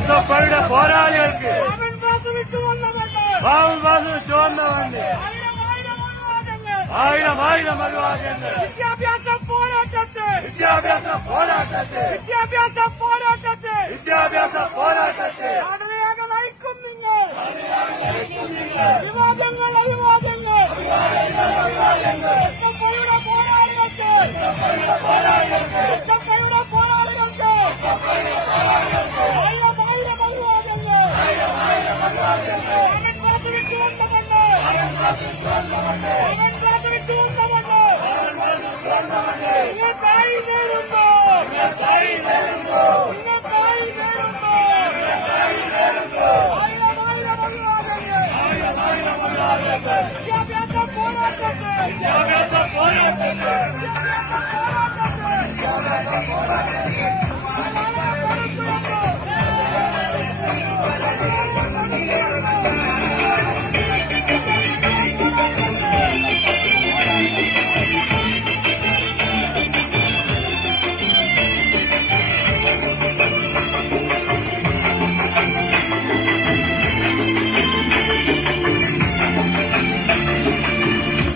എസ്എഫ്ഐയുടെ പോരാളികൾക്ക് രാഹുൽ ബാസു ചുവന്ന വണ്ടി ആയിരം അഭിവാദ്യങ്ങൾ വിദ്യാഭ്യാസ പോരാട്ടത്തെ നാടിനെയാകെ നയിക്കും നിങ്ങൾ അഭിവാദ്യങ്ങൾ എസ്എഫ്ഐയുടെ പോരാളികൾക്ക് ആയിരം അഭിവാദ്യങ്ങൾ നിങ്ങൾ തായി നേരുന്നു